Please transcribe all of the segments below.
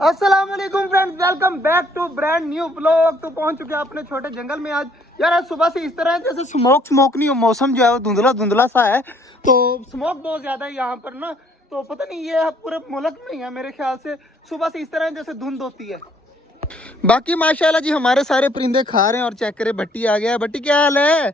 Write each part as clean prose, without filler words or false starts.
अस्सलाम वालेकुम friends, welcome back to brand new blog. तो पहुंच चुके हैं अपने छोटे जंगल में। आज यार आज सुबह से इस तरह है जैसे स्मोक नहीं हो, मौसम जो है वो धुंधला धुंधला सा है। तो स्मोक बहुत ज्यादा है यहाँ पर ना, तो पता नहीं ये पूरे मुल्क में ही है मेरे ख्याल से। सुबह से इस तरह है जैसे धुंध होती है। बाकी माशाल्लाह जी हमारे सारे परिंदे खा रहे हैं। और चेक करें, भट्टी आ गया है। भट्टी क्या हाल है?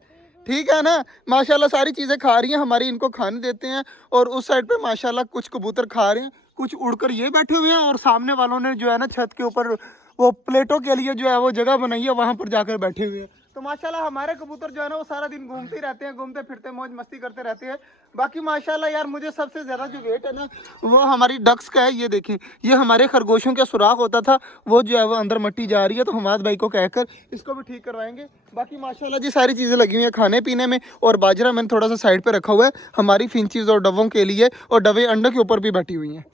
ठीक है ना? माशाल्लाह सारी चीज़ें खा रही हैं हमारी, इनको खाने देते हैं। और उस साइड पे माशाल्लाह कुछ कबूतर खा रहे हैं, कुछ उड़कर ये बैठे हुए हैं। और सामने वालों ने जो है ना छत के ऊपर वो प्लेटों के लिए जो है वो जगह बनाई है, वहाँ पर जाकर बैठे हुए हैं। तो माशाल्लाह हमारे कबूतर जो है ना वो सारा दिन घूमते ही रहते हैं, घूमते फिरते मौज मस्ती करते रहते हैं। बाकी माशाल्लाह यार मुझे सबसे ज़्यादा जो वेट है ना वो हमारी डक्स का है। ये देखें, ये हमारे खरगोशों का सुराख होता था, वो जो है वो अंदर मट्टी जा रही है। तो हमाद भाई को कहकर इसको भी ठीक करवाएंगे। बाकी माशाल्लाह जी सारी चीज़ें लगी हुई हैं खाने पीने में। और बाजरा मैंने थोड़ा सा साइड पर रखा हुआ है हमारी फिंचीज़ और डवों के लिए। और डवे अंडों के ऊपर भी बैठी हुई हैं।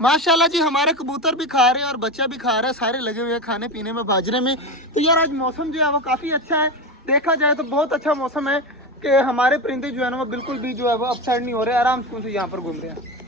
माशाल्लाह जी हमारे कबूतर भी खा रहे हैं और बच्चा भी खा रहा है, सारे लगे हुए हैं खाने पीने में बाजरे में। तो यार आज मौसम जो है वो काफ़ी अच्छा है, देखा जाए तो बहुत अच्छा मौसम है कि हमारे परिंदे जो है ना वो बिल्कुल भी जो है वो अपसाइड नहीं हो रहे, आराम से यहाँ पर घूम रहे हैं।